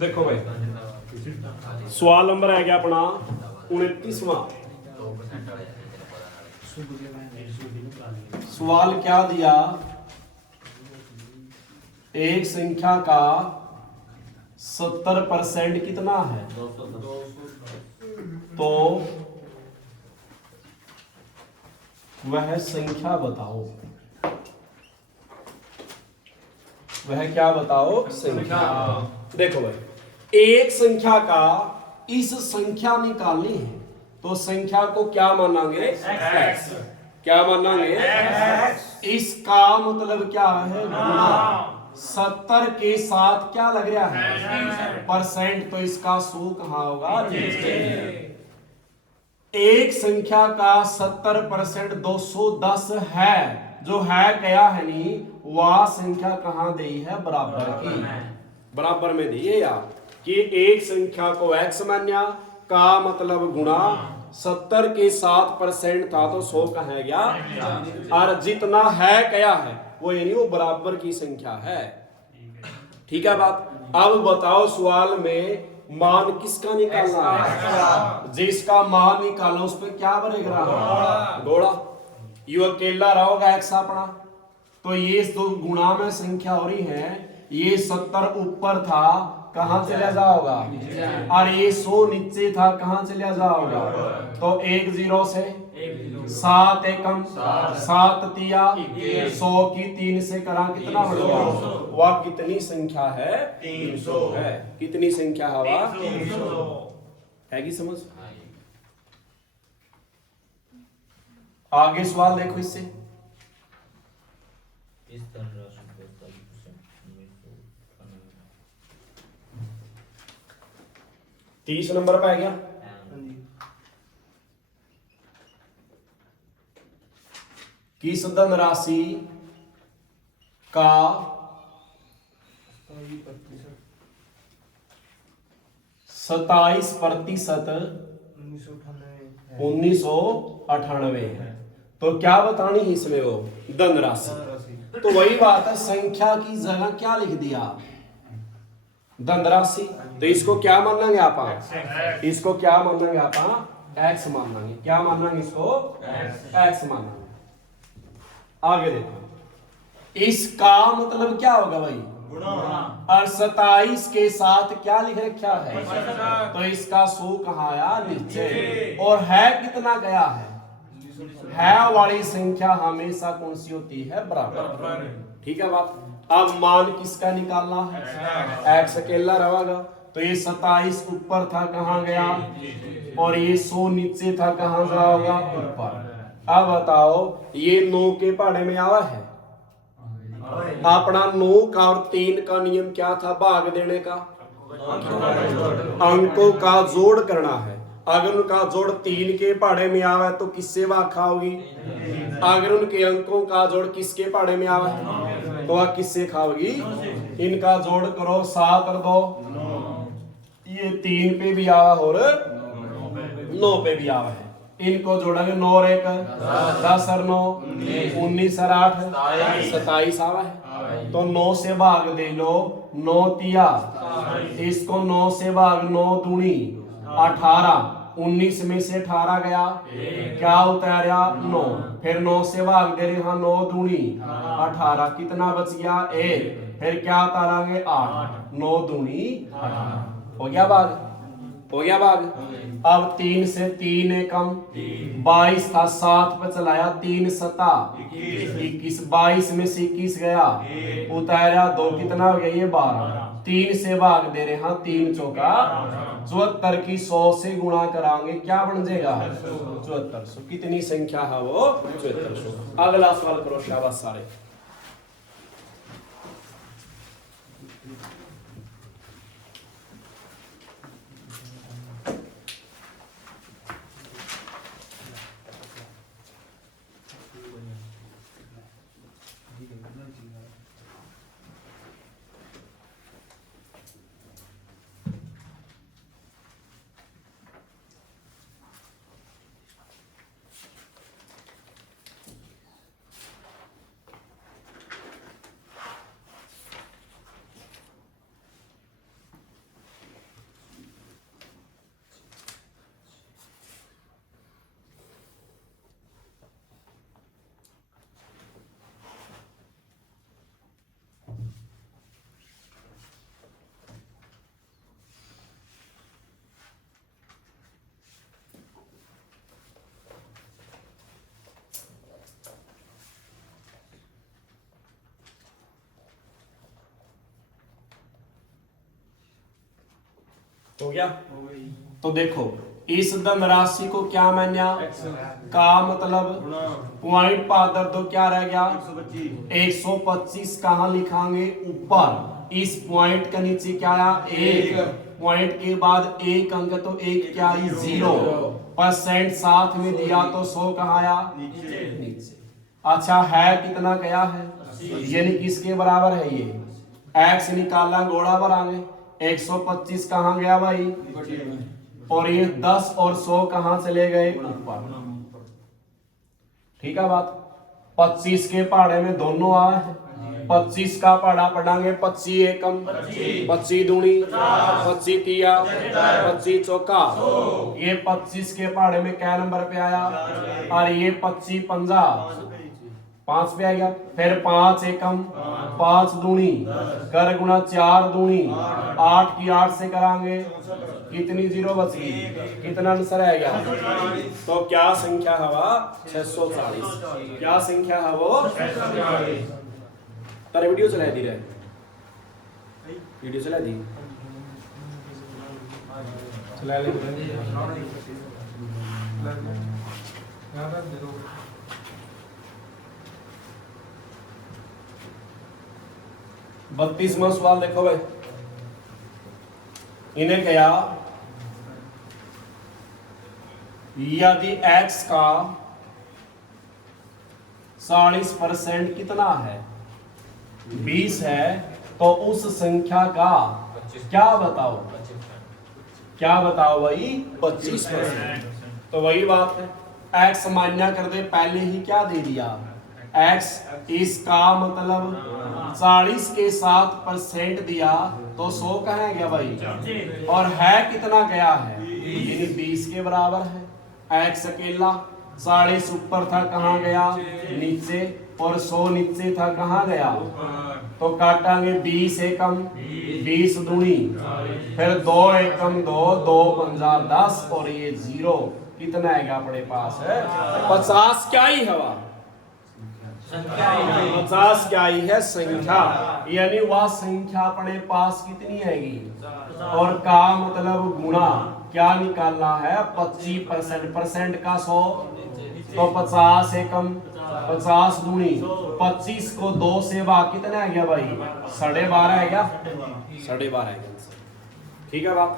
देखो भाई सवाल नंबर है गया अपना 29वां। सवाल क्या दिया, एक संख्या का 70% कितना है, तो वह संख्या बताओ। वह क्या बताओ, संख्या। देखो भाई एक संख्या का इस संख्या निकालनी है तो संख्या को क्या मानांगे, x। क्या मानांगे, x। इसका मतलब क्या है, गुणा। 70 के साथ क्या लग रहा है, परसेंट, तो इसका 100 कहां होगा, नीचे। एक संख्या का 70% 210 है, जो है क्या है नहीं, वह संख्या कहां दी है, बराबर की। बराबर में दी है यार कि एक संख्या को x मान्या का मतलब गुणा 70 के 7% था तो 100 का है गया, और जितना है क्या है वो यानी वो बराबर की संख्या है। ठीक है बात। अब बताओ सवाल में मान किसका निकालना है, जिसका मान निकालना उस पर क्या बनेगा, घोड़ा। यू अकेला रहोगा एक्स अपना, तो ये दो गुणा में संख्या हो रही है, ये 70 ऊपर था कहां चला जाओगा, और ये 100 नीचे था कहां चला जाओगा, तो 1 0 से 7 एकम 7 तिया 100 की 3 से करा कितना बढ़ गया, वह कितनी संख्या है, 300 है। कितनी संख्या है वह, 300 है की समझ। आगे सवाल देखो इससे, इस धनराशि को 30 नंबर पे आ गया। किस धनराशि का 27% 1998 है, तो क्या बतानी है इसमें वो धनराशि। तो वही बात है, संख्या की जगह क्या लिख दिया, धनराशि। तो इसको क्या मानेंगे आप, इसको क्या मानेंगे आप, एक्स मानेंगे। क्या मानेंगे इसको, एक्स मानेंगे। आगे देखो, इसका मतलब क्या होगा भाई, और 27 के साथ क्या लिख रखा है, तो इसका 100 कहाँ आया, नीचे। और है कितना गया है वाली संख्या हमेशा कौन सी होती है, बराबर। ठीक है बात। अब मान किसका निकालना है, एक्स अकेला रहेगा, तो ये 27 ऊपर था कहां गया, और ये 100 नीचे था कहां जाओगा, ऊपर। अब बताओ ये 9 के पहाड़े में आवा है, अपना 9 का और 3 का नियम क्या था, भाग देने का, अंकों का जोड़ करना है। अगर उनका जोड़ 3 के पहाड़े में आवा तो किससे भाग खाओगी, अगर उनके अंकों का जोड़ किसके पहाड़े में आवा है तो वह किससे खाओगी, इनका जोड़ करो 7 और 2, ये 3 पे भी आवा और 9 पे भी आवा है। इनको जोड़ेंगे 9 और 1 10 और 9 19 और 8 27 आवा है। तो 9 से भाग दे लो, 9 तिया, इसको 9 से भाग 9 दूनी 18, 19 में से 18 गया, क्या उतारा 9, फिर 9 से भाग दे रहे, 9 दूनी 18, कितना बच गया 1, फिर क्या उतारांगे 8, 9 दूनी 18, हो गया भाग, हो गया भाग। अब 3 से 3 कम 22 था, 7 पे चलाया, 3 सता 21, 22 में से 21 गया, उतारा 2, कितना हो गया ये 12, 3 से भाग दे रहे, 3 चौका 74 की 100 से गुणा कराएंगे, क्या बन जाएगा 7400। कितनी संख्या है वो, 7400। अगला सवाल करो शाबाश सारे। हो गया। तो देखो इस धनराशि को क्या मान्या का मतलब पॉइंट पादर दो क्या रह गया 125 कहाँ लिखांगे ऊपर इस पॉइंट के नीचे क्या आया एक पॉइंट के बाद एक अंक तो एक क्या आई 0% साथ में दिया तो 100 कहाँ आया नीचे। अच्छा है कितना गया है यानी किसके बराबर है ये x निकालना घोड़ा बराबर 125 कहाँ गया भाई और ये 10 और 100 कहां चले गए ऊपर। ठीक है बात 25 के पहाड़े में दोनों आए हैं 25 का पहाड़ा पढ़ांगे 25 एकम 25 दूनी 25 तिया 25 चौका ये 25 के पहाड़े में क्या नंबर पे आया और ये 25 पंजा 5 पे आ गया फिर 5 एकम 5 दूनी कर गुना 4 दूनी 8 की 8 से करांगे कितनी जीरो बची कितना आंसर आएगा तो क्या संख्या हवा 640 क्या संख्या है वो 640। तारे वीडियो चला दी रहे वीडियो चला दी चला ले 32वां सवाल देखो भाई इन्हें क्या यदि x का 40% कितना है 20 है तो उस संख्या का क्या बताओ भाई 25%। तो वही बात है x मान्य कर दे पहले ही क्या दे दिया x इसका मतलब 40 के 7% दिया तो 100 कहाँ गया भाई और है कितना गया है यानी 20 के बराबर है x अकेला 40 ऊपर था कहाँ गया नीचे और 100 नीचे था कहाँ गया तो काटांगे 20 एकम 20 दूनी फिर 2 एकम 2 2 पंजा 10 और ये 0 कितना आएगा अपने पास है 50 क्या ही हवा 50 क्या ही है संख्या यानी वह संख्या अपने पास कितनी आएगी और का मतलब गुना क्या निकालना है 25% का 100 तो 50 एकम 50 दूनी 25 को 2 से भाग कितना आ गया भाई 12.5 आ गया 12.5 आ गया ठीक है बात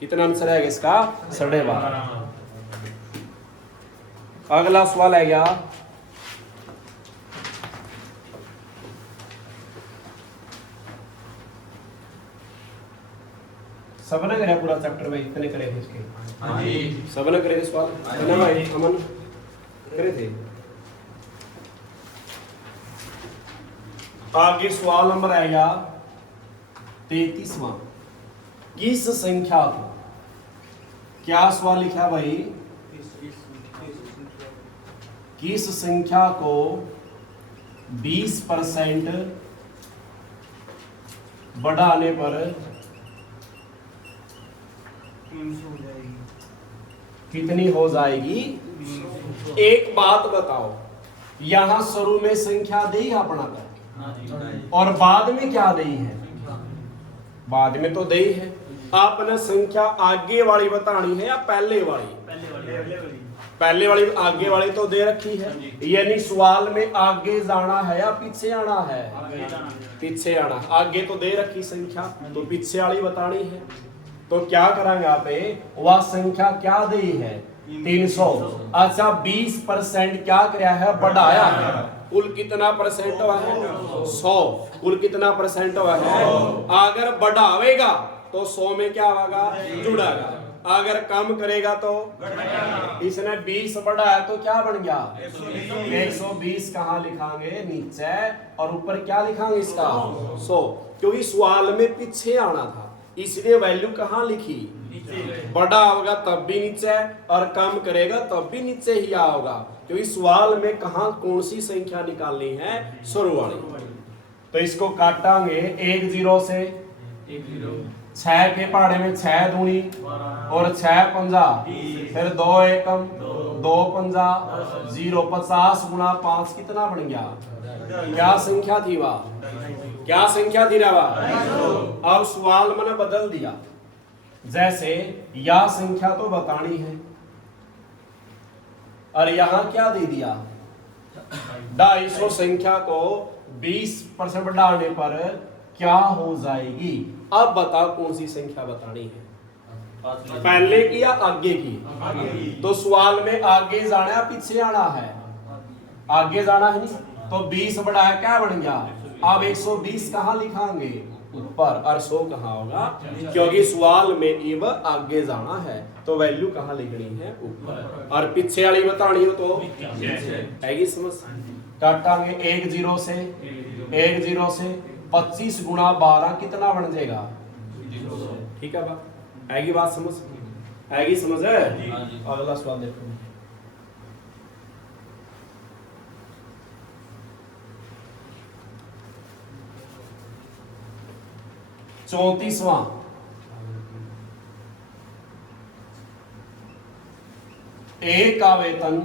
कितना आंसर आएगा इसका 12.5। अगला सवाल है क्या सबने करे पूरा चैप्टर में इतने करे थे इसके हां जी सबने करे सवाल है ना भाई अमन करे थे। आगे सवाल नंबर आएगा 33वां किस संख्या को क्या सवाल लिखा भाई किस संख्या को 20% बढ़ाने पर कितनी हो जाएगी। एक बात बताओ यहां शुरू में संख्या दी अपना कर और बाद में क्या दी है बाद में तो दी है आपने संख्या आगे वाली बतानी है या पहले वाली पहले वाली आगे वाली तो दे रखी है यानी सवाल में आगे जाना है या पीछे आना है पीछे आना आगे तो दे रखी संख्या तो पीछे वाली बतानी है तो क्या करांगे आप वह संख्या क्या दी है 300। अच्छा 20% क्या कराया है बढ़ाया है कुल कितना परसेंट हुआ है 100 कुल कितना परसेंट हुआ है अगर बढ़ावेगा तो 100 में क्या होगा जुड़ेगा अगर कम करेगा तो इसने 20 बढ़ाया तो क्या बन गया 120 कहाँ लिखांगे नीचे और ऊपर क्या लिखांगे इसका 100 क्योंकि सवाल में पीछे आना था इसलिए वैल्यू कहाँ लिखी बड़ा होगा तब भी नीचे और कम करेगा तब भी नीचे ही आओगा क्योंकि सवाल में कहाँ कौन सी संख्या निकालनी है शुरू वाली। तो इसको काटांगे 1 0 से 6 के पहाड़े में 6 दूनी और 6 पंजा फिर 2 एकम 2 पंजा 0 50 गुना 5 कितना बन गया क्या संख्या थी वह क्या संख्या थी रवा अब सवाल मैंने बदल दिया जैसे यह संख्या तो बतानी है और यहां क्या दे दिया 250 संख्या को 20% बढ़ाने पर क्या हो जाएगी। अब बताओ कौन सी संख्या बतानी है, पहले की या आगे की। तो सवाल में आगे जाना है पीछे आना है, आगे जाना है नहीं। तो 20 बढ़ाया क्या बन गया, अब 120 कहां लिखाएंगे ऊपर और 100 कहां होगा, क्योंकि सवाल में इव आगे जाना है तो वैल्यू कहां लिखनी है ऊपर, और पीछे वाली बतानी हो तो आएगी समझ। काटांगे 1 0 से 25 गुणा 12 कितना बन जाएगा, ठीक है बात आएगी, बात समझ आएगी, समझ है। अगला सवाल देखो, 34वां। ए का वेतन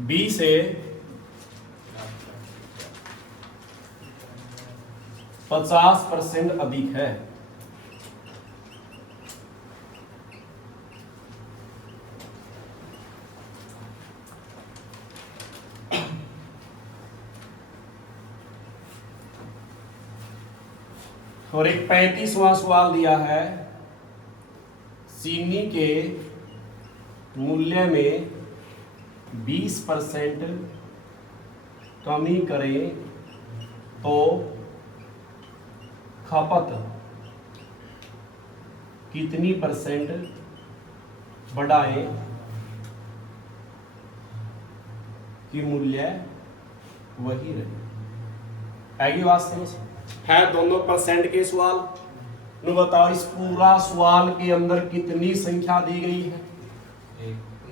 बी से 50% अधिक है। और एक 35वां सवाल दिया है, चीनी के मूल्य में 20% कमी करें तो खपत कितनी % बढ़ाएं कि मूल्य वही रहे। आएगी बात समझ है। दोनों परसेंट के सवाल नु बताओ, इस पूरा सवाल के अंदर कितनी संख्या दी गई है,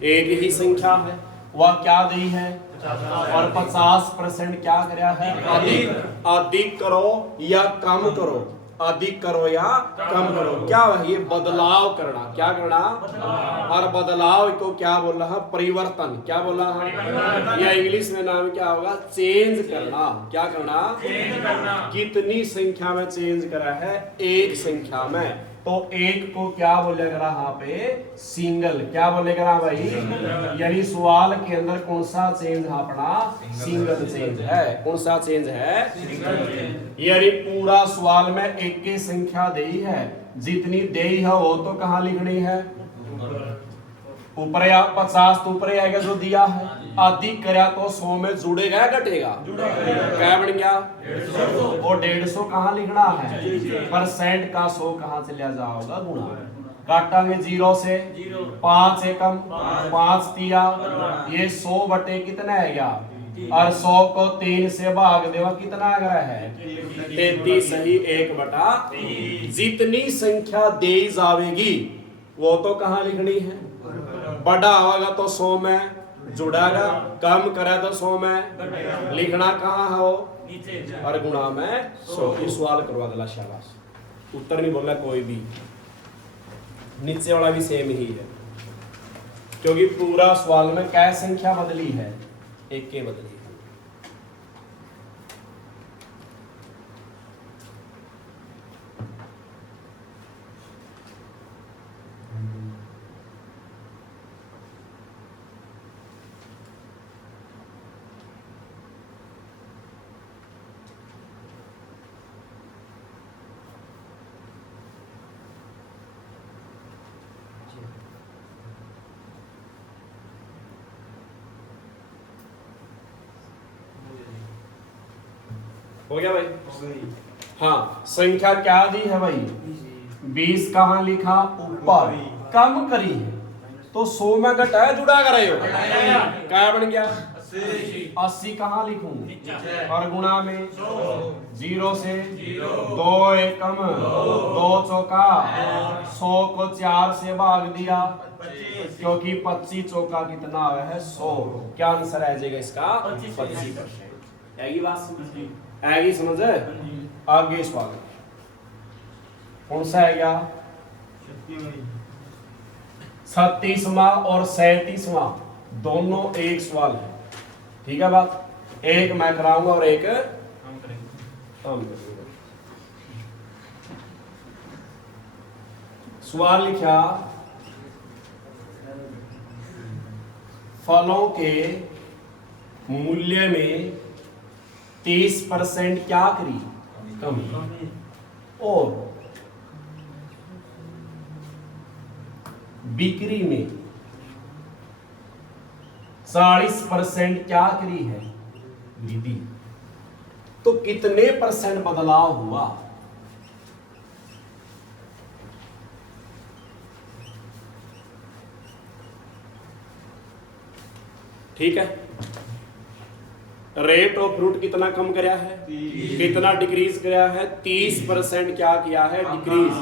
एक ही संख्या है, वह क्या दी है और 50% क्या कराया है, अधिक। अधिक करो या कम करो, अधिक करो या कम करो, क्या है ये बदलाव करना, क्या करना, और बदलाव को क्या बोल रहा है, परिवर्तन, क्या बोला है, या इंग्लिश में नाम क्या होगा, चेंज करना। क्या करना, चेंज करना। कितनी संख्या में चेंज करा है, एक संख्या में। तो एक को क्या बोलेगा यहाँ पे, सिंगल। क्या बोलेगा भाई, यानी सवाल के अंदर कौन सा चेंज है अपना, सिंगल चेंज है। कौन सा चेंज है, यानी पूरा सवाल में एक की संख्या दी है, जितनी दी है वो तो कहाँ लिखनी है, ऊपर। या 50 तो ऊपर आएगा जो दिया है, अधिक कराया तो 100 में जुड़ेगा या घटेगा, क्या बन गया 150। और 150 कहाँ लिखना है, परसेंट का 100 कहाँ चला जाओगा, गुणा। काटांगे 0 से 5 एकम 5 दिया, ये 100 बटे कितना है गया, और 100 को 3 से भाग देवा कितना आ गया है 33 सही 1/3। जितनी संख्या दी जाएगी वो तो कहाँ लिखनी है, बड़ा होगा तो 100 में जुड़ेगा, कम करे तो 100 में लिखना कहाँ है वो, और गुणा में 100। सवाल करो अगला, शाबाश। उत्तर नहीं बोलना कोई भी, नीचे वाला भी सेम ही है, क्योंकि पूरा सवाल में क्या संख्या बदली है, एक के बदली है। हो गया भाई, हाँ। संख्या क्या दी है भाई, 20 कहाँ लिखा ऊपर, कम करी है तो 100 में घटाया जुड़ा कर रहे हो, क्या बन गया 80 कहाँ लिखूं, और गुणा में 0 से 2 एकम 2 चौका 100 को 4 से भाग दिया, क्योंकि 25 चौका कितना आया है 100। क्या आंसर आ जाएगा इसका 25%। आएगी बात समझ, आएगी समझ है। आगे सवाल कौन सा है, 37वां और 37वां दोनों एक सवाल है, ठीक है बात। एक मैं कराऊंगा और एक हम करेंगे। सवाल लिखा फलों के मूल्य में 30% क्या करी कमी और बिक्री में 40% क्या करी है वृद्धि। तो कितने परसेंट बदलाव हुआ? ठीक है, रेट ऑफ फ्रूट कितना कम कराया है, कितना डिक्रीज कराया है, 30% क्या किया है डिक्रीज।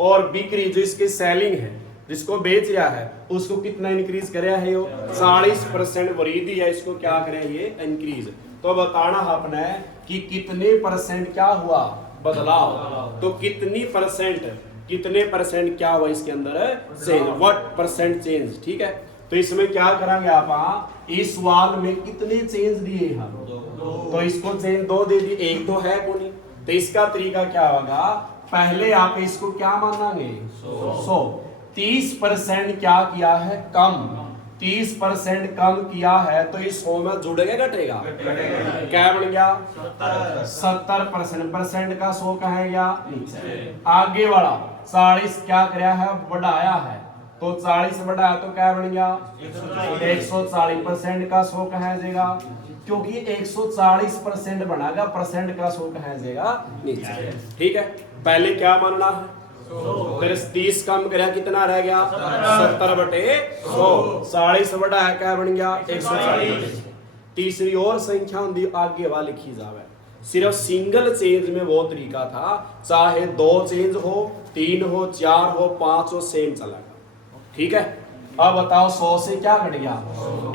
और बिक्री जो इसकी सेलिंग है, जिसको बेच रहा है उसको कितना इंक्रीज कराया है, 40% वृद्धि है, इसको क्या करे ये इंक्रीज। तो बताना आपने कि कितने परसेंट क्या हुआ बदलाव। तो कितने परसेंट क्या हुआ इसके अंदर चेंज, व्हाट परसेंट चेंज। ठीक है, तो इसमें क्या करेंगे आप, इस सवाल में कितने चेंज दिए हम, तो इसको चेंज 2 दे दिए, एक तो है को नहीं। तो इसका तरीका क्या होगा, पहले आप इसको क्या मानेंगे 100। 30% क्या किया है कम, 30% कम किया है, तो इस 100 में जुड़ेगा घटेगा, क्या बन गया 70%। परसेंट का 100 कहेगा नीचे। आगे वाला 40 क्या कराया है बढ़ाया है, तो 40 बढ़ाया तो क्या बन गया 140%। का 100 कहा जाएगा, क्योंकि 140% बनाएगा, परसेंट का 100 कहा जाएगा नीचे। ठीक है, पहले क्या मानना है, फिर 30 कम कराया कितना रह गया 70/100। 40 बढ़ाया क्या बन गया 140। तीसरी और संख्या होंगी आगे वाली लिखी जावे। सिर्फ सिंगल चेंज में वो तरीका था, चाहे 2 चेंज हो, 3 हो, 4 हो, 5 हो, सेम चलेगा। ठीक है, अब बताओ 100 से क्या घट गया,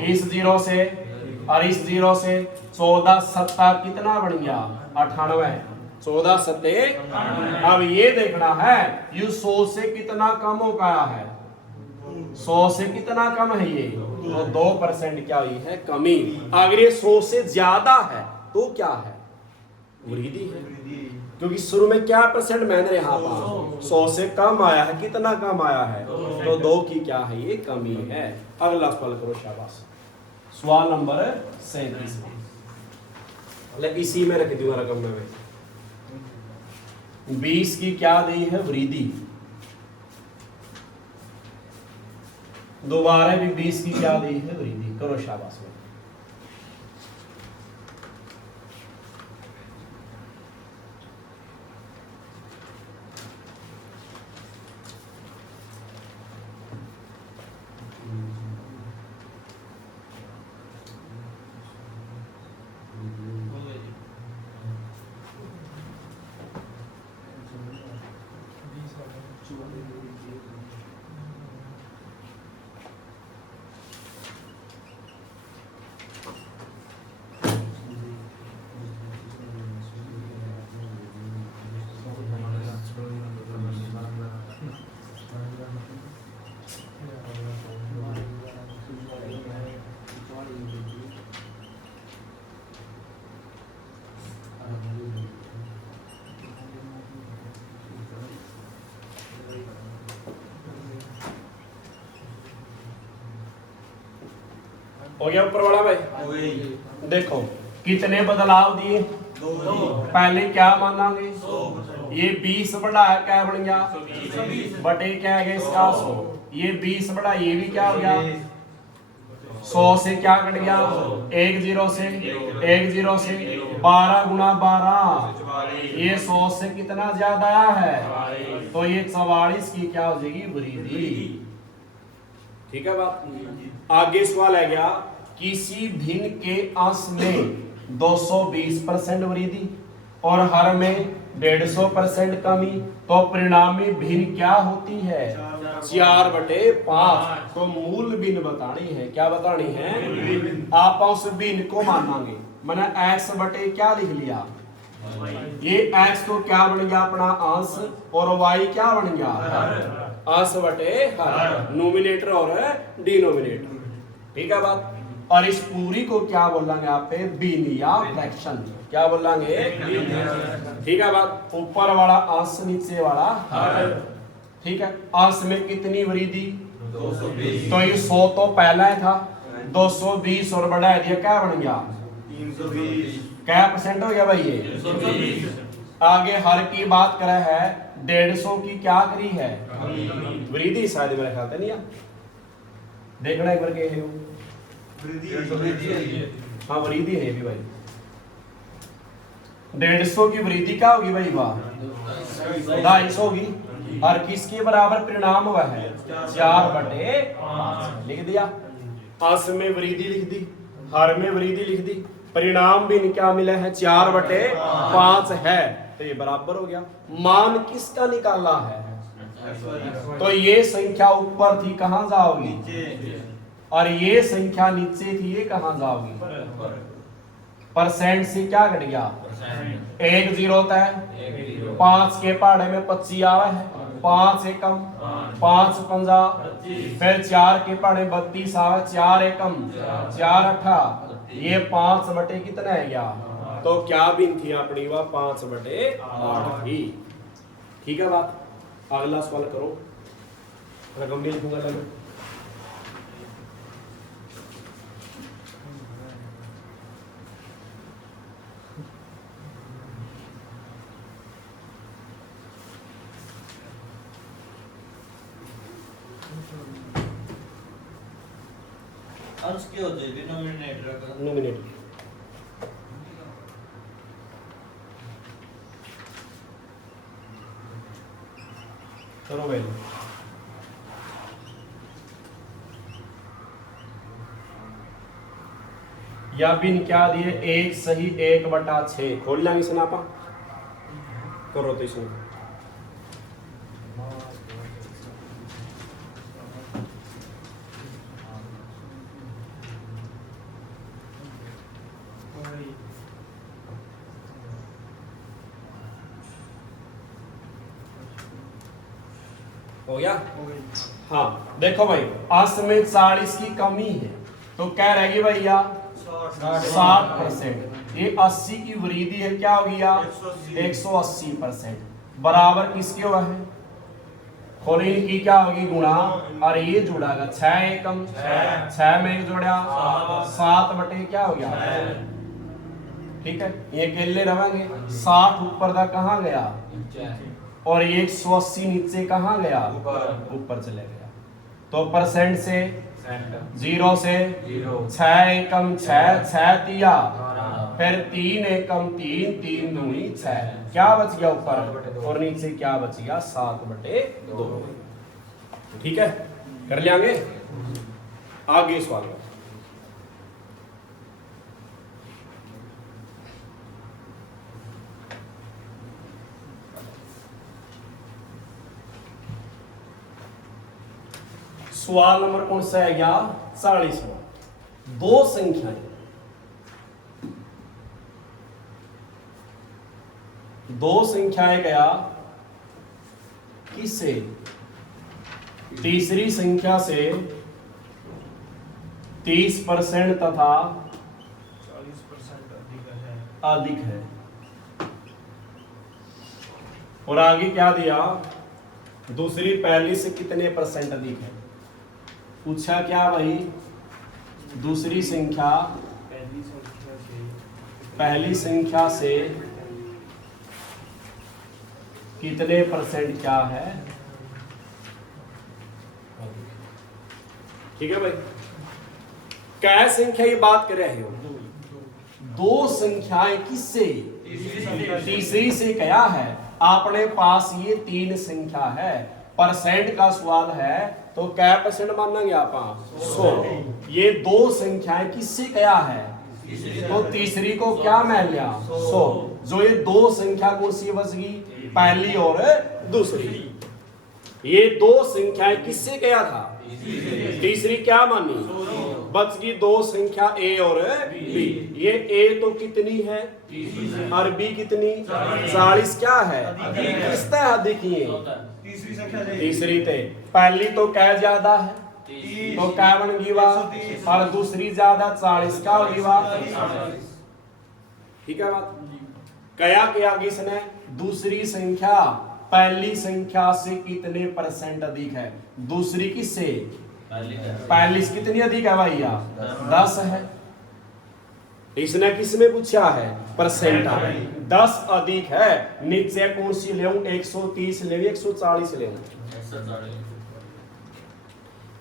इस 0 से और इस 0 से 14 7 कितना बन गया 98। 14 7। अब ये देखना है ये 100 से कितना कम हो गया है, 100 से कितना कम है ये, तो 2% क्या हुई है कमी। अगर ये 100 से ज्यादा है तो क्या है वृद्धि है, क्योंकि शुरू में क्या परसेंट मैंने यहाँ पर 100 से कम आया है, कितना कम आया है, तो 2 की क्या है ये कमी है। अगला सवाल करो, शाबाश। सवाल नंबर 37 इसी में रख दूंगा रकम में 20 की क्या दी है वृद्धि, दोबारा भी 20 की क्या दी है वृद्धि, करो शाबाश। हो गया ऊपर वाला भाई, देखो कितने बदलाव दिए, पहले क्या मानांगे ये 20 बढ़ा है क्या बन गया बटे क्या है इसका 100, ये 20 बढ़ा ये भी क्या हो गया 100 से क्या कट गया 1 0 से 12 गुना 12, ये 100 से कितना ज्यादा आया है, तो ये 44 की क्या हो जाएगी वृद्धि। ठीक है बात। आगे सवाल है गया किसी भिन्न के अंश में 220% वृद्धि और हर में 150% कमी, तो परिणामी भिन्न क्या होती है 4/5। तो मूल भिन्न बतानी है, क्या बतानी है, आप उस भिन्न को मानांगे। मैंने x बटे क्या लिख लिया, ये x तो क्या बन गया अपना अंश और y क्या बन गया अंश बटे हर, नोमिनेटर और डिनोमिनेटर। ठीक है बात। और इस पूरी को क्या बोलेंगे आप पे भिन्न या फ्रैक्शन, क्या बोलेंगे। ठीक है बात। ऊपर वाला अंश नीचे वाला हर, ठीक है, अंश में कितनी वृद्धि 220। तो ये 100 तो पहला ही था, 220 और बढ़ा दिया, क्या बन गया 320। क्या परसेंट हो गया भाई ये 320। आगे हर की बात करे है 150 की क्या करी है वृद्धि, शायद मेरा ख्याल नहीं है, देखना एक बार के है वो हाँ वृद्धि है भी भाई, 150 की वृद्धि क्या होगी भाई वाह 250 होगी, और किसके बराबर परिणाम हुआ है 4/5 लिख दिया, अंश में वृद्धि लिख दी, हर में वृद्धि लिख दी, परिणाम भी क्या मिला है 4/5 है, तो ये बराबर हो गया। मान किसका निकाला है, तो ये संख्या ऊपर थी कहां जाओगी, और ये संख्या नीचे थी, ये कहां जाओगी, परसेंट से क्या घट गया 1 0 होता है, 5 के पहाड़े में 25 आवा है, 5 एकम 5 पंजा, फिर 4 के पहाड़े 32 आवा, 4 एकम 4 अठा, ये 5/, कितना है गया, तो क्या भी थी अपनी वह 5/8 ही, ठीक है बात। अगला सवाल करो, रकम भी लिखूंगा लगे। अंश क्या होते हैं डिनोमिनेटर का नोमिनेटर करो भाई, या बिन क्या दिए 1 सही 1/6 खोल लेंगे सनापा, करो तो इसमें हो गया। हाँ देखो भाई, अंश में 40 की कमी है, तो क्या रहेगी भैया 60%, ये 80 की वृद्धि है, क्या हो गया 180%, बराबर किसके हुआ है, खोलिन की क्या होगी गुणा, और ये जुड़ागा 6 एकम 6 में 1 जोड़ा 7/, क्या हो गया, ठीक है, ये अकेले रहेंगे, 60 ऊपर का कहाँ गया, और ये 180 नीचे कहाँ गया, ऊपर चले गया, तो परसेंट से 0 से 6 एकम 6 6 तिया, फिर 3 एकम 3 3 दूनी 6, क्या बच गया ऊपर, और नीचे क्या बच गया 7/2, ठीक है, कर लेंगे। आगे सवाल में सवाल नंबर कौन सा है गया 40वां, दो संख्याएं, दो संख्याएं गया किससे, तीसरी संख्या से 30% तथा 40% अधिक है, और आगे क्या दिया, दूसरी पहली से कितने % अधिक है, पूछा क्या भाई, दूसरी संख्या पहली संख्या से कितने % क्या है, ठीक है भाई, क्या संख्या ये बात कर रहे हो, दो संख्याएं किससे, तीसरी से क्या है, अपने पास ये 3 संख्या है, परसेंट का सवाल है, तो क्या % मानेंगे आप 100, ये दो संख्याएं किससे क्या है, तो तीसरी को क्या मान लिया 100, जो ये दो संख्या कौन सी बच गई, पहली और दूसरी, ये दो संख्याएं किससे क्या था, तीसरी क्या मानी, बच गई दो संख्या ए और बी, ये ए तो कितनी है और बी कितनी 40, क्या है किस तरह अधिक ही तीसरी संख्या तीसरी थे, पहली तो क्या ज्यादा है, तो क्या बन गई वा, और दूसरी ज्यादा 40, क्या होगी वा, ठीक है बात, क्या किया इसने, दूसरी संख्या पहली संख्या से कितने परसेंट अधिक है? दूसरी किससे? पहली से कितनी अधिक है भैया? 10 है। इसने किस में पूछा है? परसेंट। 10 अधिक है। नीचे कौन सी ले? 130 ले, 140 ले?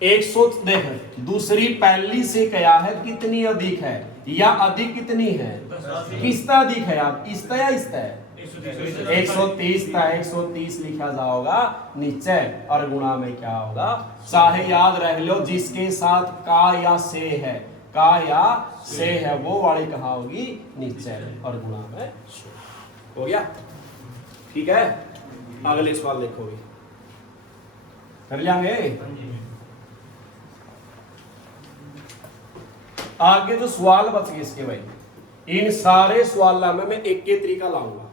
100। देख, दूसरी पहली से क्या है? कितनी अधिक है या अधिक कितनी है? किसता अधिक है? आप इसता या इसता है? 130 था। 130 लिखा जाओगा नीचे और गुणा में क्या होगा? चाहे याद रख लो जिसके साथ का या से है, का या से है वो वाली कहा होगी नीचे और गुणा में हो गया। ठीक है, अगले सवाल लिखोगे, कर लेंगे। आगे जो सवाल बच गए इसके भाई, इन सारे सवालों में मैं एक ही तरीका लाऊंगा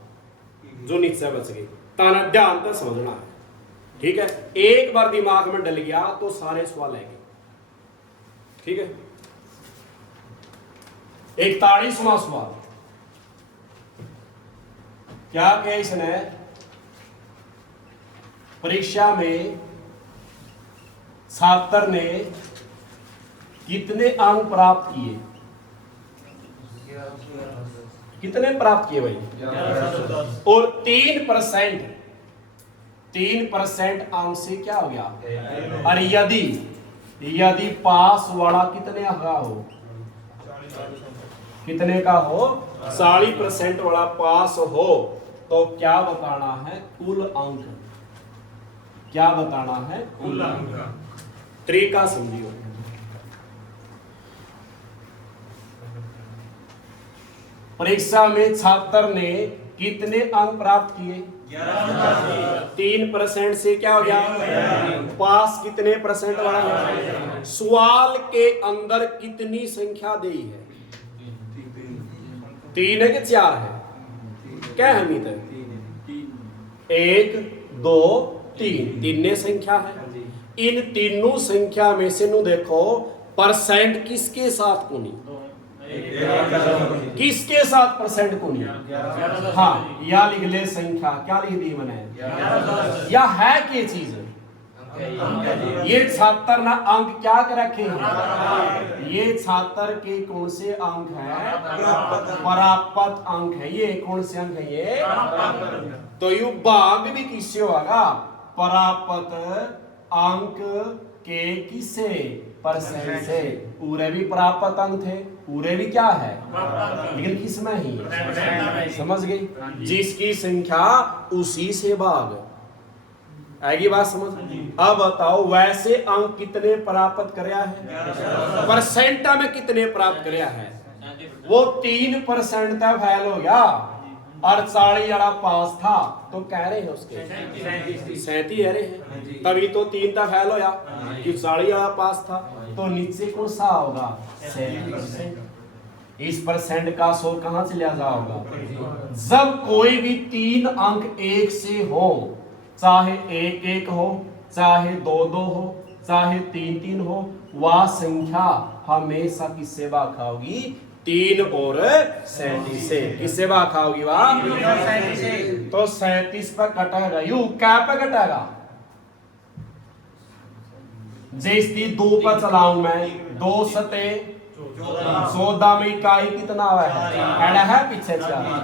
जो नीचे बच गई, ताना ध्यान से समझना है। ठीक है, एक बार दिमाग में डल गया तो सारे सवाल आएंगे। ठीक है, 41वां सवाल क्या कहा इसने? परीक्षा में छात्र ने कितने अंक प्राप्त किए? कितने प्राप्त किए भाई? और 3% अंक से क्या हो गया? और यदि पास वाला कितने का हो? कितने का हो? 40% वाला पास हो तो क्या बताना है? कुल अंक। क्या बताना है? कुल अंक। तरीका समझियो। परीक्षा में छात्र ने कितने अंक प्राप्त किए? 3% से क्या हो गया? पास कितने परसेंट वाला है? सवाल के अंदर कितनी संख्या दी है? 3 है कि 4 है? क्या है अमित? 1 2 3 तीन संख्या है। इन तीनों संख्या में से नु देखो परसेंट किसके साथ कोनी? किसके साथ परसेंट कोनी? हाँ, या लिख ले संख्या। क्या लिख दी मैंने? या है क्या चीज? ये छात्र ना अंक क्या कर रखे हैं? ये छात्र के कौन से अंक है? प्राप्त अंक है। ये कौन से अंक है? ये तो यू भाग भी किससे होगा? प्राप्त अंक के किससे? परसेंट से। पूरे भी प्राप्त अंक थे, पूरे भी क्या है? लेकिन किसमें ही? समझ गई? जिसकी संख्या उसी से भाग। आएगी बात समझ? अब बताओ वैसे अंक कितने प्राप्त कराया है? परसेंट में कितने प्राप्त कराया है? वो 3% तक फैल हो गया और 40 वाला पास था तो कह रहे हैं उसके 37 रहे हैं, तभी तो 3 तक फैल हो गया कि 40 वाला पास था। तो नीचे कौन सा होगा? 37%। इस परसेंट का 100 कहां से लिया जाओगा? जब कोई भी 3 अंक एक से हो, चाहे 1-1 हो, चाहे 2-2 हो, चाहे 3-3 हो, वह संख्या हमेशा किससे भाग खाओगी? 3 और 37 से। किससे भाग खाओगी? वह तो 37 पर कटेगा। यू क्या पे कटेगा? जैसे 2 पर चलाऊं मैं, 2 सते 14 में इकाई कितना है पीछे चला।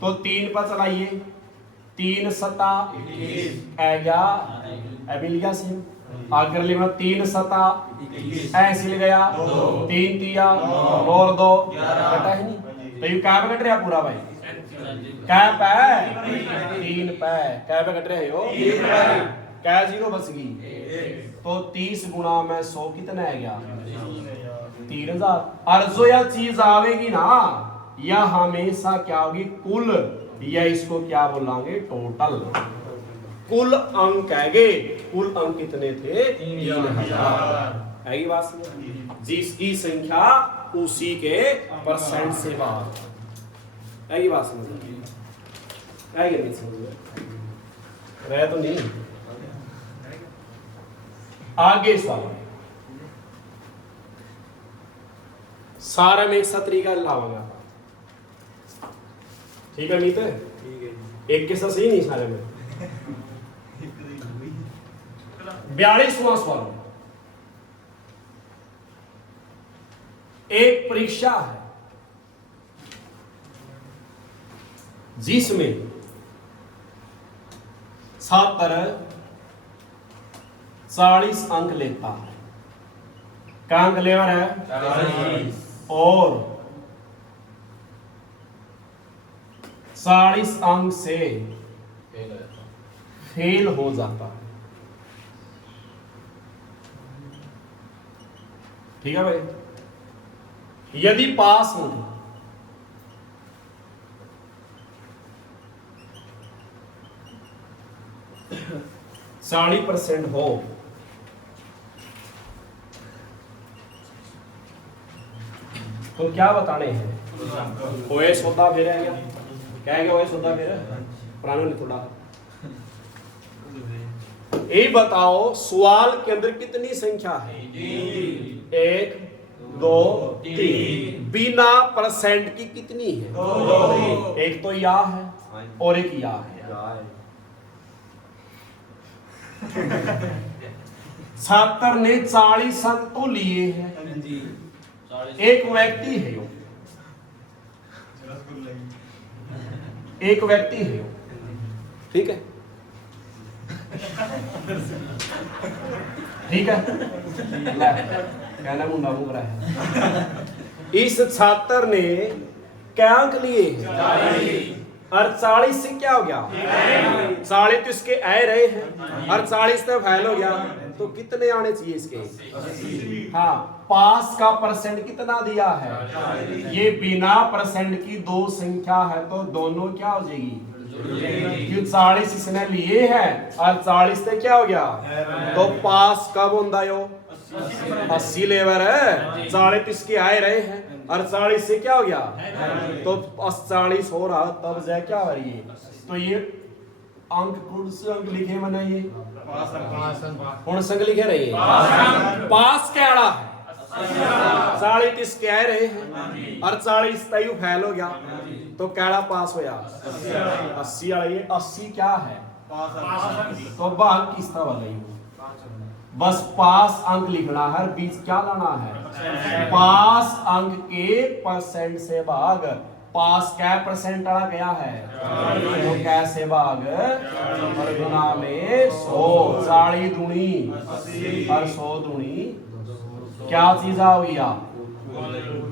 तो 3 पर चलाइए, 3 सता 21 से आगे में 3 सता ऐसे ले गया, 3 तिया और 2 कटा है नहीं। तो ये क्या पे कट रहा पूरा भाई? क्या पे? 3 पे। क्या पे कट रहे हो? क्या 0 बच गई? तो 30 गुणा में 100 कितना है गया? 3000। और जो यह चीज आवेगी ना, यह हमेशा क्या होगी? कुल, या इसको क्या बोलांगे? टोटल। कुल अंक है। कुल अंक कितने थे? 3000। है बात समझ? जिसकी संख्या उसी के परसेंट से बाहर। है बात समझ? है नहीं समझ रहे तो नहीं? आगे सवाल सारा में एक सा तरीका लाऊंगा। ठीक है नीते? एक के साथ सही नहीं सारे में। 42वां सवाल, एक परीक्षा है जिसमें छात्र 40 अंक लेता है। क्या अंक लेवर है? 40। और 40 अंक से फेल हो जाता है। ठीक है भाई। यदि पास होंगे 40% हो तो क्या बताने हैं? ओएस होता फिर है क्या है? ओएस होता फिर पुराना नहीं थोड़ा। ये बताओ सवाल के अंदर कितनी संख्या है? 1 2 3। बिना परसेंट की कितनी है? 2। एक तो या है और एक या है। छात्र ने 40 अंक तो लिए हैं। एक व्यक्ति है यो, एक व्यक्ति है यो, ठीक है, ठीक है, कहना मुंडा मुंग रहा है। इस छात्र ने क्या अंक लिए? 40। और 40 से क्या हो गया? 40 तो इसके आए रहे हैं और 40 तो फेल हो गया, तो कितने आने चाहिए इसके? 80। हाँ, पास का परसेंट कितना दिया है? ये बिना परसेंट की दो संख्या है तो दोनों क्या हो जाएगी? क्योंकि 40 इसने लिए हैं और 40 से क्या हो गया? तो पास कब होता यो? 80 लेवर है। 40 इसके आए रहे हैं और 40 से क्या हो गया? तो 40 हो रहा तब जा क्या हो रही है? तो ये अंक कौन से अंक लिखे बनाइए? कौन से अंक लिखे रही है? पास क्या है? 40 इसके आए रहे हैं और 40 तय फेल हो गया, तो कैड़ा पास हो गया? 80 वाला। ये 80 क्या है? तो भाग किसका वाला? बस पास अंक लिखना है, बीच क्या लाना है? पास अंक के परसेंट से भाग। पास क्या परसेंट आ गया है? तो कैसे भाग? और गुना में 100। 40 दूनी और 100 दूनी क्या चीज आ गया?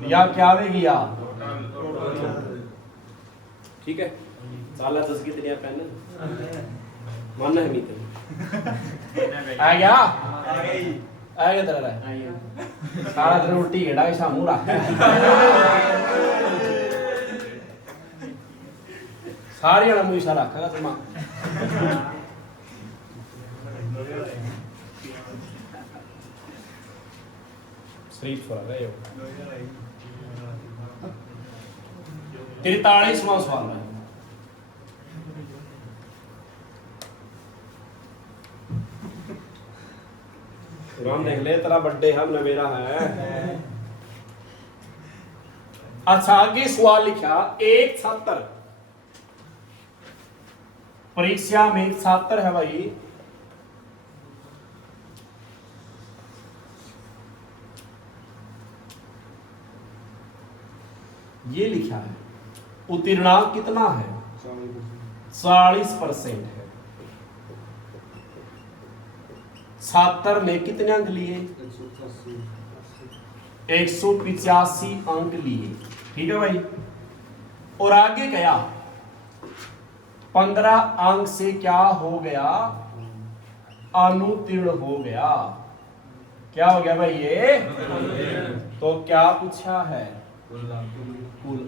या क्या वे गया? ठीक है। साला 10 कितनी पेन मानना है मीते आ गया? आ गया तेरा सारा दिन उल्टी गेड़ा के शामू रख सारी वाला मुझे सारा रखा तुम स्ट्रीट फॉर रहे हो। 43वां सवाल है। राम देख ले, तेरा बर्थडे हम नवेरा है। अच्छा, आगे सवाल लिखा, एक छात्र परीक्षा में, एक छात्र है भाई, ये लिखा है उत्तीर्णांक कितना है? 40% है। छात्र ने कितने अंक लिए? 185 अंक लिए। ठीक है भाई। और आगे गया 15 अंक से क्या हो गया? अनुत्तीर्ण हो गया। क्या हो गया भाई ये? तो क्या पूछा है? कुल।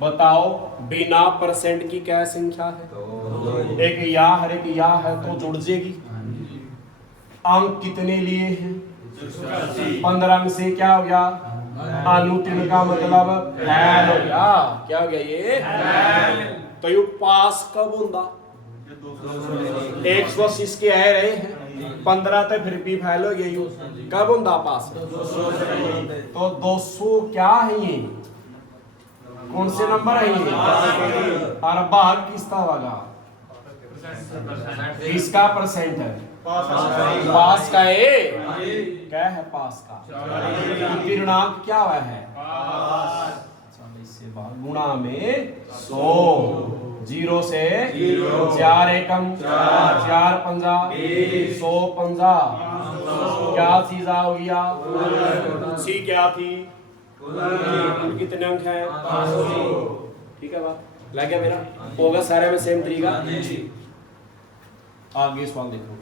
बताओ बिना परसेंट की क्या संख्या है? एक या है, एक या है तो जुड़ जाएगी। अंक कितने लिए हैं? 15 अंक से क्या हो गया? अनुत्तीर्ण का मतलब फेल हो गया। क्या हो गया ये? तो ये पास कब होता? 180 के आए रहे हैं, 15 तो फिर भी फेल हो गया। कब होता पास? तो 200 क्या है ये? कौन से नंबर है ये? और भाग किसका होगा? किसका परसेंट है? पास का ए क्या है? पास का पूर्णांक क्या हुआ है? 40 से गुणा में 100 0 से 4 एकम 4 पंजा 100 पंजा क्या चीज आ गया? सी क्या थी? कितने अंक है? ठीक है बात लग गया मेरा? होगा सारे में सेम तरीका। आगे सवाल देखो,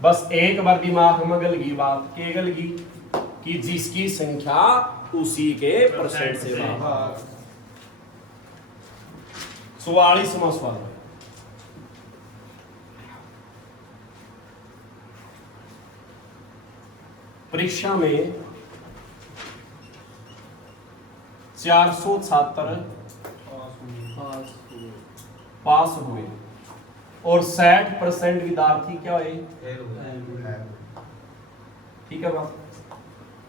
बस एक बार दिमाग में गलगी बात के गलगी कि जिसकी संख्या उसी के परसेंट से बाहर। 44वां सवाल, परीक्षा में 476 पास हुए और 60% विद्यार्थी क्या हुए? ठीक है बात?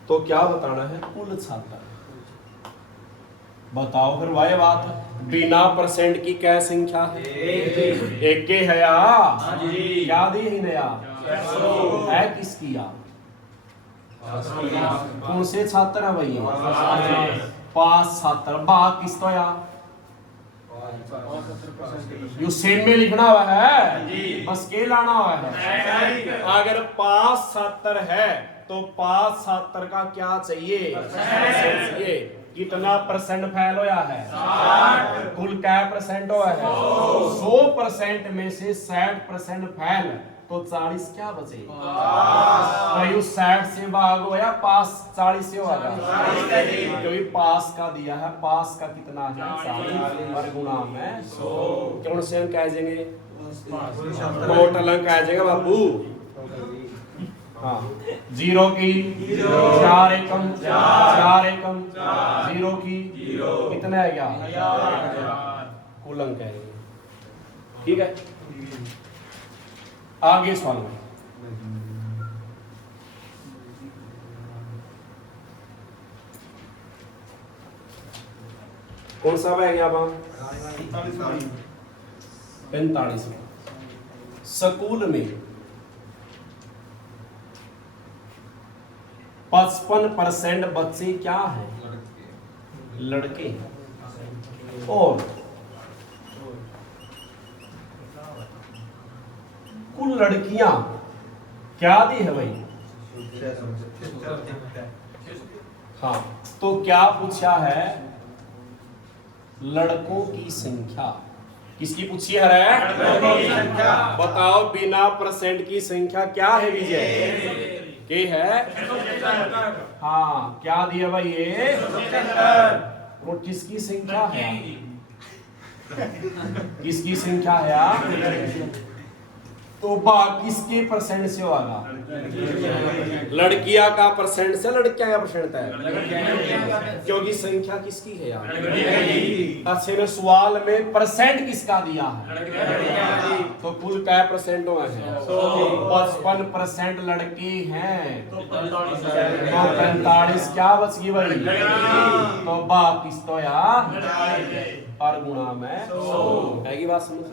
तो क्या बताना है? कुल छात्र। बताओ फिर वही बात, बिना परसेंट की क्या संख्या है? एक के है या? क्या दी है नया? है किसकी या? कौन से छात्र है भाई? 5 छात्र। बात किस तो या? यू सेम में लिखना हुआ है, बस के लाना हुआ है। अगर 5 छात्र है तो 5 छात्र का क्या चाहिए? चाहिए। कितना परसेंट फैल होया है? 60। कुल क्या परसेंट हुआ है? 100% में से 60% फैल तो 40 क्या बचे? तो 60 से भाग होया, पास 40 से होगा क्योंकि पास का दिया है। पास का कितना है? 40 पर गुणा में 100। कौन से अंक आ जाएंगे? टोटल अंक आ जाएगा बाबू। हाँ, 0 की 4 एकम 4 एकम 0 की कितना है? क्या कुल अंक है? ठीक है, आगे सवाल में कौन सा है? क्या 45 में स्कूल में 55% बच्चे क्या है? लड़के। और कुल लड़कियां क्या दी है भाई? हाँ, तो क्या पूछा है? लड़कों की संख्या। किसकी पूछी है? बताओ बिना परसेंट की संख्या क्या है विजय? के है? हाँ, क्या दिया भाई ये? वो किसकी संख्या है? किसकी संख्या है यार? तो किसके परसेंट से होगा? लड़कियां का परसेंट से लड़कियां का परसेंट है, क्योंकि संख्या किसकी है यार? अच्छे में सवाल में परसेंट किसका दिया है? तो कुल क्या परसेंट हुआ है? 55% लड़की हैं तो 45 क्या बच गई भाई? तो किस तो यार और गुणा में 100 की बात समझ।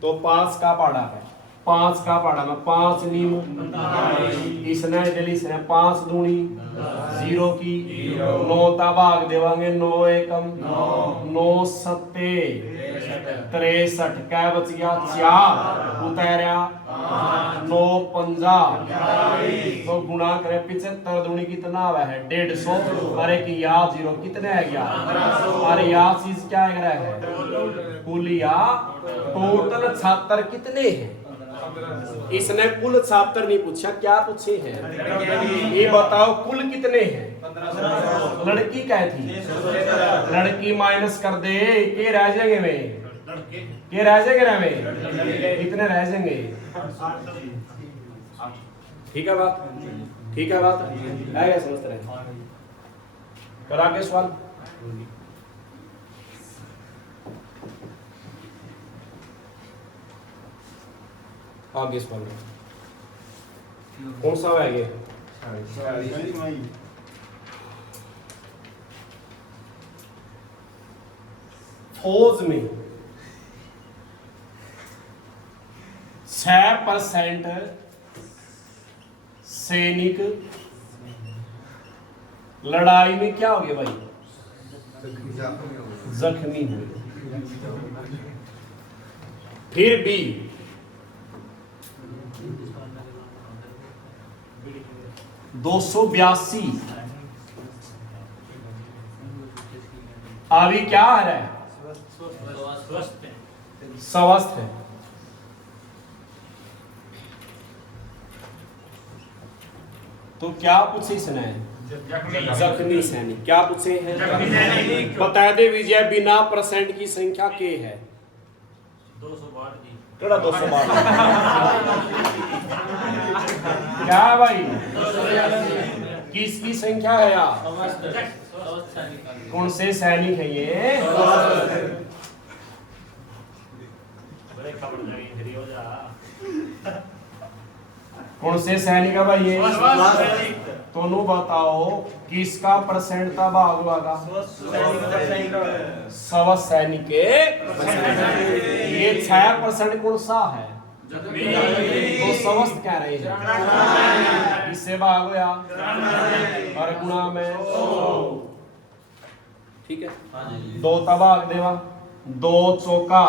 तो 5 का पाड़ा है, 5 का पाड़ा में 5 नीम इसने डली से 5 दूनी 0 की 9 भाग देवांगे 9 एकम 9 सत्ते 63 क्या बच गया? 4 उतारा 9 पंजा तो गुणा करे 75 दूनी कितना हुआ है? 150। अरे की या 0 कितने है? गया अरे या चीज क्या है? कुल या टोटल छात्र कितने हैं? इसने कुल छात्र नहीं पूछा, क्या पूछे हैं? ये बताओ कुल कितने हैं? लड़की क्या थी? लड़की माइनस कर दे के रह जाएंगे में के रह जाएंगे ना में कितने रह जाएंगे? ठीक है बात? ठीक है बात है क्या? समझते रहे। करा के सवाल आगे सवाल कौन सा है ये? फौज में 6% सैनिक लड़ाई में क्या हो गया भाई, जख्मी हुए। फिर भी 282 अभी क्या आ रहा है, स्वस्थ है। तो क्या पूछे इसने, जख्मी सैनिक। क्या पूछे हैं, बता दे विजय बिना परसेंट की संख्या के है 212 क्या है भाई, किसकी संख्या है यार, कौन से सैनिक है ये, कौन से सैनिक है भाई ये, तो नु बताओ किसका परसेंट का भाग होगा, स्वस्थ सैनिक के। ये 6% कौन सा है, तो स्वस्थ कह रहे हैं, इससे भाग होया और गुणा में, ठीक है। 2 तबाग देवा, 2 चौका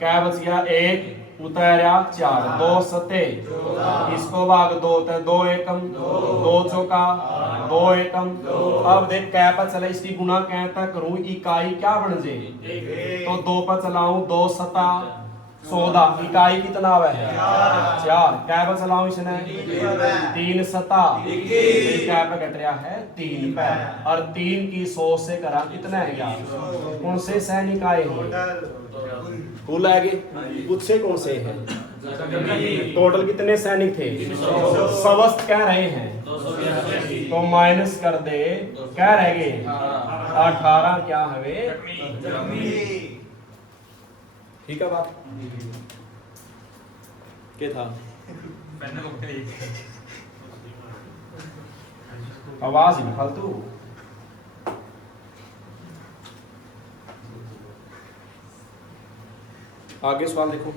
क्या बच गया, 1 उतारा 4, 2 सते, इसको भाग 2 ते 2 एकम, 2 चौका 2 एकम। अब देख क्या पर चला, इसकी गुना कहता करूं इकाई क्या बन जे, तो 2 पर चलाऊं 2 सता 14, इकाई कितना है 4, क्या पर चलाऊं इसने 3 सता, क्या पे घट रहा है 3 पे, और 3 की 100 से करा कितना है यार, कौन से सैनिक आए हैं, कुल आगे पूछे कौन से हैं, टोटल कितने सैनिक थे, स्वस्थ कह रहे हैं, तो माइनस कर दे, क्या रह गए 18, क्या है ठीक है बात, क्या था आवाज ही फालतू। आगे सवाल देखो,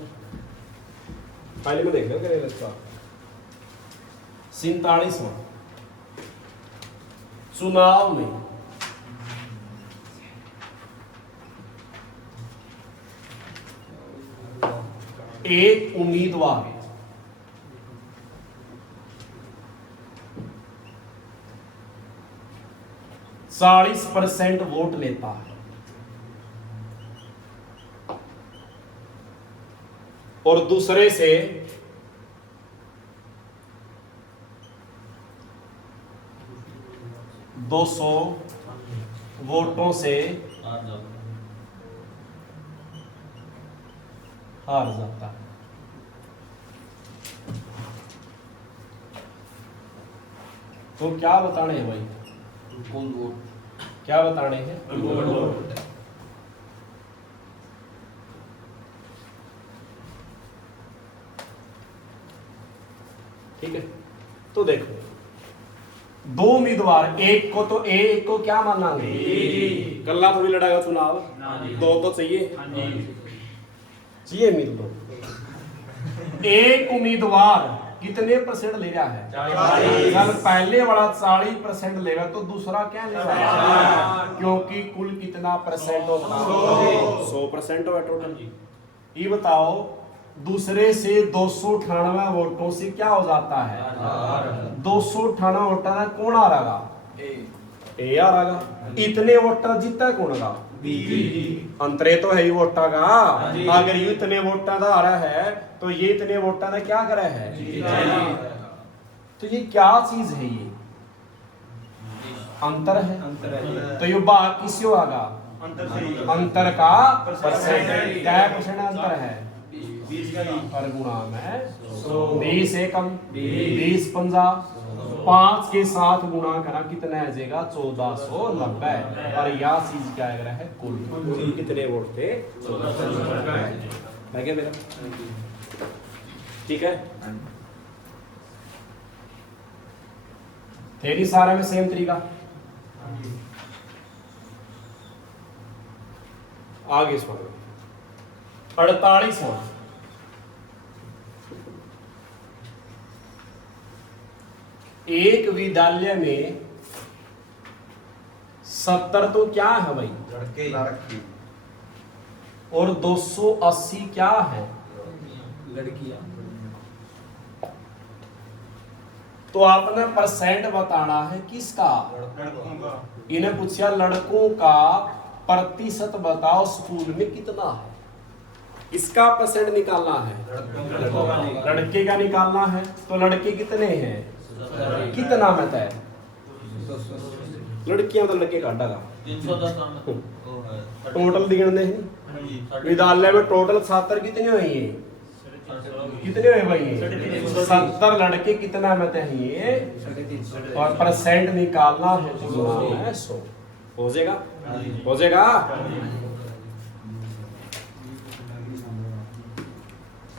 पहले में देख लो करेगा सवाल 47वां, चुनाव में एक उम्मीदवार 40% वोट लेता है और दूसरे से 200 वोटों से हार जाता है, तो क्या बताने हैं भाई, क्या बताने हैं, ठीक है। तो देखो 2 उम्मीदवार, एक को तो एक को क्या मानांगे, कल्ला थोड़ी लड़ाएगा चुनाव, 2 तो चाहिए, चाहिए मिल 2। एक उम्मीदवार कितने परसेंट ले रहा है, अगर पहले वाला 40% लेगा तो दूसरा क्या लेगा, क्योंकि कुल कितना परसेंट होता है 100% होगा टोटल। ये बताओ दूसरे से 298 वोटों से क्या हो जाता है, 298 वोटा ना कौन आ रहा, ए आ रहा, इतने वोटा जीता कौन का, अंतरे तो है ही वोटा का, अगर ये इतने वोटा का आ रहा है तो ये इतने वोटा ने क्या करा है, तो ये क्या चीज है, ये अंतर है, तो ये भाग किससे होगा, अंतर का परसेंट, क्या परसेंट अंतर है, और गुणा में 20 एकम 20 पंजा 5 के साथ गुणा करा कितना आ जाएगा 1490, और यह चीज क्या है कुल कितने वोट थे 1490 है क्या मेरा, ठीक है। थेरी सारे में सेम तरीका, आगे इस 48वां एक विद्यालय में 70 तो क्या है भाई, लड़के और 280 क्या है, लड़कियां। तो आपने परसेंट बताना है किसका, लड़कों का इन्हें पूछा लड़कों का प्रतिशत बताओ स्कूल में कितना है, इसका परसेंट निकालना है, लड़कों का लड़के का निकालना है। तो लड़के कितने हैं, कितना मत है, लड़कियां तो लड़के काटा का 310 टोटल गिनने हैं। विद्यालय में टोटल 70 कितने हुए हैं, कितने हुए भाई, 70 लड़के कितना मत है ये, और परसेंट निकालना है तो गुना है 100। हो जाएगा, हो जाएगा।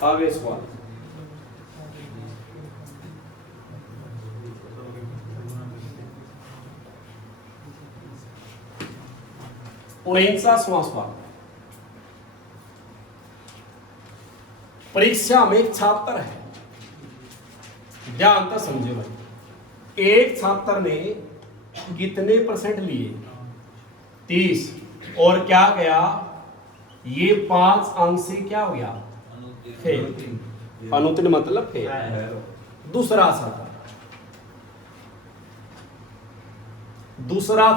आगे सवाल, सवाल। परीक्षा में एक छात्र है, ध्यान से समझे भाई, एक छात्र ने कितने परसेंट लिए, 30, और क्या गया, ये 5 अंक से क्या हो गया, फेल। अनुत्तीर्ण मतलब फेल। दूसरा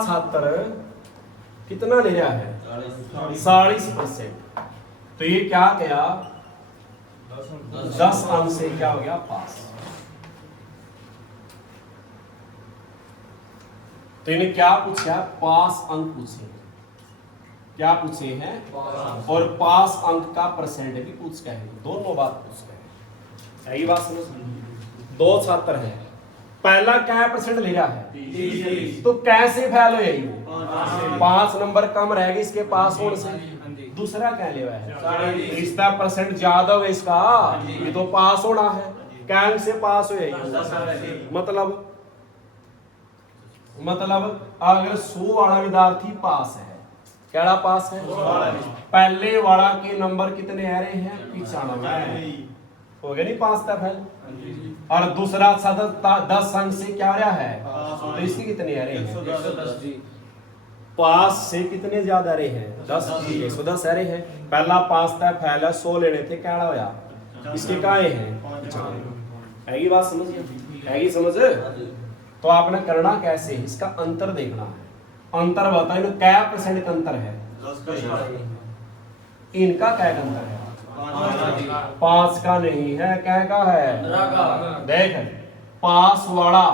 छात्र कितना ले रहा है, 40%, तो ये क्या गया, 10 अंक से क्या हो गया, पास। तो इन्हें क्या पूछा, पास अंक पूछे, क्या पूछे हैं, और पास अंक का परसेंट भी पूछ के है, दोनों बात पूछ के है। यही बात समझ, दो छात्र हैं, पहला क्या परसेंट ले रहा है, 30, तो कैसे फेल हो, यही 5 नंबर कम रहेगा इसके पास होने से। दूसरा क्या ले रहा है, इसका परसेंट ज्यादा हो इसका, ये तो पास होना है, कैंग से पास हो, यही मतलब अगर 100 वाला विद्यार्थी पास है, केड़ा पास है, पहले वाला के नंबर कितने आ रहे हैं, 95, हो गया नहीं, 5 तक फेल। और दूसरा छात्र 10 अंक से क्या रहा है, तो इसके कितने आ रहे हैं, पास से कितने ज्यादा रहे हैं, 10, 110 आ रहे हैं। पहला 5 तक फैला, 100 लेने थे, क्या होया, इसके काहे हैं, है ये बात समझ, है ये समझ। तो आपने करना कैसे, इसका अंतर देखना है, अंतर बताओ, इन्हें क्या परसेंट अंतर है, इनका क्या अंतर है, 5 का नहीं है, क्या का है, देख पास वाला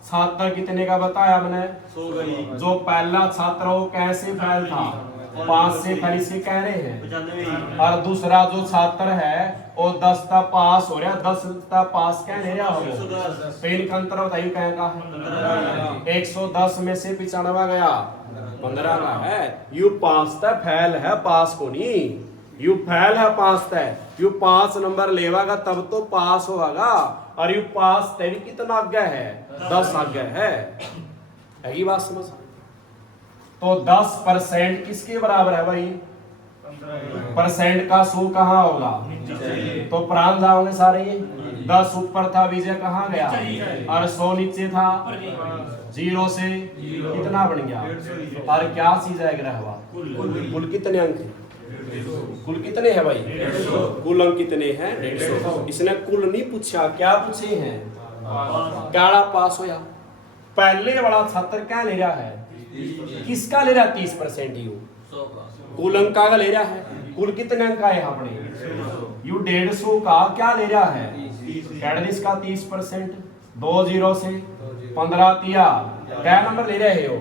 छात्र कितने का बताया हमने, जो पहला छात्र वो कैसे फेल था, 5 से फेल से कह रहे हैं, और दूसरा जो छात्र है वो 10 तक पास हो रहा, 10 तक पास कह नहीं रहा हो, फेल का अंतर बताइए क्या का है, 110 में से 95 गया, 15 का है, यू 5 तक फेल है, पास को नहीं, यू फेल है 5 तक, यू 5 नंबर लेवागा तब तो पास होगा, और यू पास तेरी कितना आगे है, 10 आगे है, यही बात समझ। तो 10% किसके बराबर है भाई, परसेंट का 100 कहाँ होगा, तो प्रांत जाओगे सारे, 10 ऊपर था, विजय कहाँ गया, और 100 नीचे था, 0 से कितना बन गया, और क्या चीज है ग्रह, कुल कितने अंक है, कुल कितने हैं भाई, कुल अंक कितने हैं, 150। इसने कुल नहीं पूछा, क्या पूछे हैं, काड़ा पास होया। पहले वाला छात्र क्या ले रहा है, किसका ले रहा है, 30% यू कुल अंक का ले रहा है, कुल कितने अंक आए अपने, यू 150 का क्या ले रहा है, कैडरिस का 30%, 2 0 से 15 तिया, क्या नंबर ले रहे हो,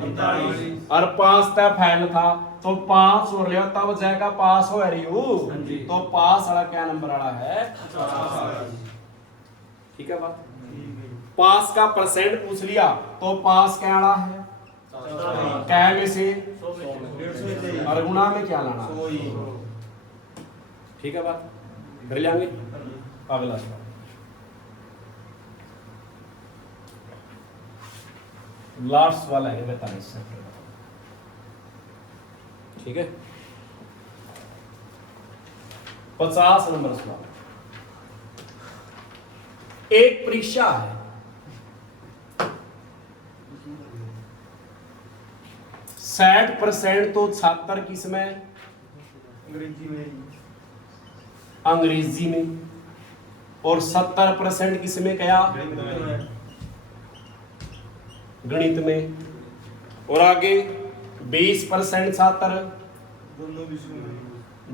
और 5 तक फैल था, तो 5 हो लिया तब जाएगा पास हो रही हूँ, तो पास वाला क्या नंबर आ रहा है, ठीक है बात। पास का परसेंट पूछ लिया, तो पास क्या रहा है, क्या में से, और गुना में क्या लाना, ठीक है बात, कर लेंगे। अगला सवाल, लास्ट वाला है 42 से, ठीक है। 50 नंबर सवाल, एक परीक्षा है, 60% तो 76 किस में? अंग्रेजी में। और 70% किस में गया? गणित में। और आगे 20% छात्र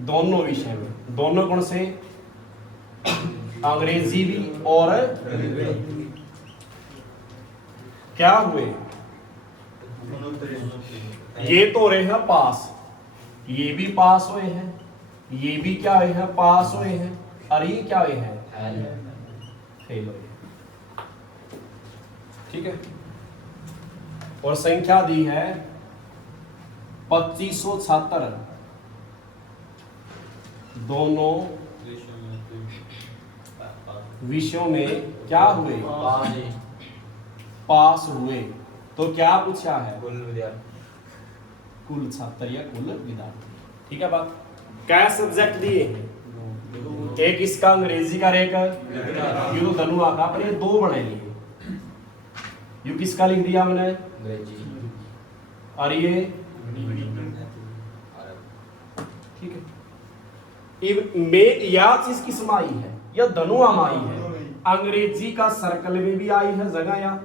दोनों विषय में। दोनों कौन से? अंग्रेजी भी और क्या हुए? ये तो रहे हैं पास, ये भी पास हुए हैं, ये भी क्या हुए हैं? पास हुए हैं। और ये क्या हुए हैं? फेल हुए हैं। ठीक है। और संख्या दी है 2576। दोनों विषयों में क्या हुए? पास हुए। तो क्या पूछा है? कुल छात्र या कुल विद्यार्थी। ठीक है बात। क्या सब्जेक्ट दिए हैं? एक इसका अंग्रेजी का, एक ये तो धनुआ का। अपने दो बने लिए। यू किसका लिख दिया मैंने? और ये ठीक है। में या चीज किस में आई है? या धनुआ में आई है। अंग्रेजी का सर्कल में भी आई है जगह या,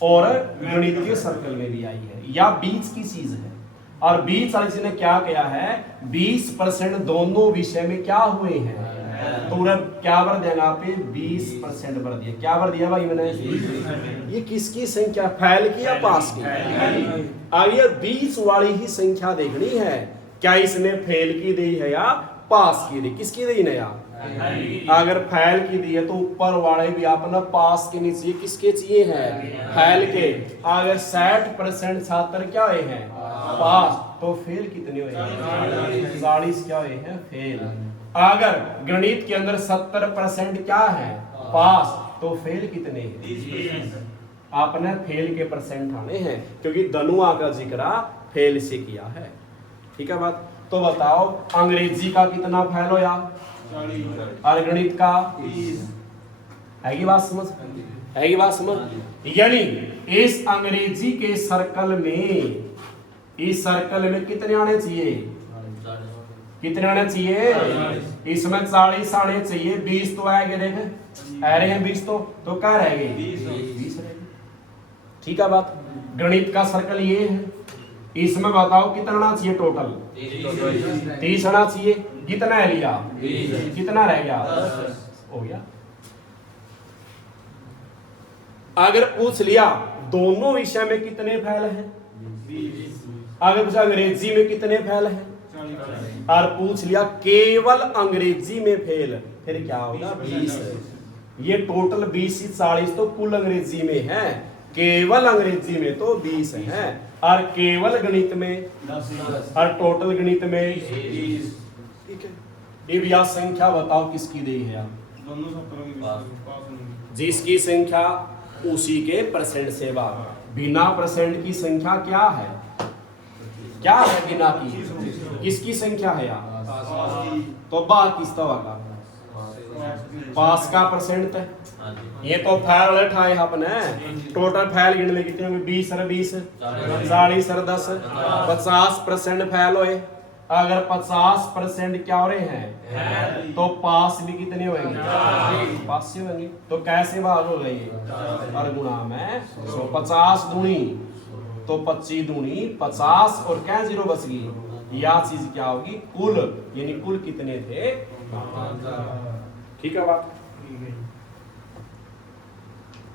और गणितीय सर्कल में भी आई है, या बीच की चीज है। और बीच वाली चीज ने क्या किया है? 20% दोनों विषय में क्या हुए हैं? तो क्या भर देगा आप? 20% भर दिया। क्या भर दिया भाई मैंने? ये किसकी संख्या? फेल की या पास की? अब ये बीच वाली ही संख्या देखनी है। क्या इसने फेल की दी है या पास की दी? किसकी दी ने? या अगर फैल की दी है तो ऊपर वाले भी अपना पास के नीचे किसके चाहिए हैं? फैल के। अगर 60% छात्र क्या हुए हैं? पास। तो फेल कितने हुए हैं? 40 क्या हुए हैं? फेल। अगर गणित के अंदर 70% क्या है? पास। तो फेल कितने हैं? आपने फेल के परसेंट आने हैं, क्योंकि धनुआ का जिक्र फेल से किया है। ठीक है बात। तो बताओ अंग्रेजी का कितना फेल होया? और गणित का? है की बात समझ? है की बात समझ? यानी इस अंग्रेजी के सर्कल में, इस सर्कल में कितने आने चाहिए? कितने आने चाहिए? इसमें 40 आने चाहिए। 20 तो आएंगे। देख आ रहे हैं 20 तो क्या रहेंगे? 20 रहेंगे। ठीक है बात। गणित का सर्कल ये है। इसमें बताओ कितना आना चाहिए? टोटल 30 आना चाहिए। कितना है लिया? कितना रह गया? हो गया। अगर पूछ लिया दोनों विषय में कितने फेल हैं? अगर पूछा अंग्रेजी में कितने फेल हैं? और पूछ लिया केवल अंग्रेजी में फेल, फिर क्या होगा? 20। ये टोटल 20 से 40 तो कुल अंग्रेजी में है, केवल अंग्रेजी में तो 20 है। और केवल गणित में 10, और टोटल गणित में 20। ठीक है। ये भी आप संख्या बताओ किसकी दी है? जिसकी संख्या उसी के परसेंट से भाग। बिना परसेंट की संख्या क्या है? क्या है बिना की? किसकी संख्या है यार? तो बात किस तरह का? पास का परसेंट है। ये तो फैल उठाए अपने। टोटल फैल गिन ले कितने होंगे? 20 और 20 40 और 10 50% फैल होए। अगर 50% क्या हो रहे हैं? तो पास भी कितने होंगे? पास से होंगे। तो कैसे भाग हो गए? और गुणा में 50 दूनी तो 25 दूनी 50 और क्या 0 बच गई? या चीज क्या होगी? कुल। यानी कुल कितने थे? ठीक है बात।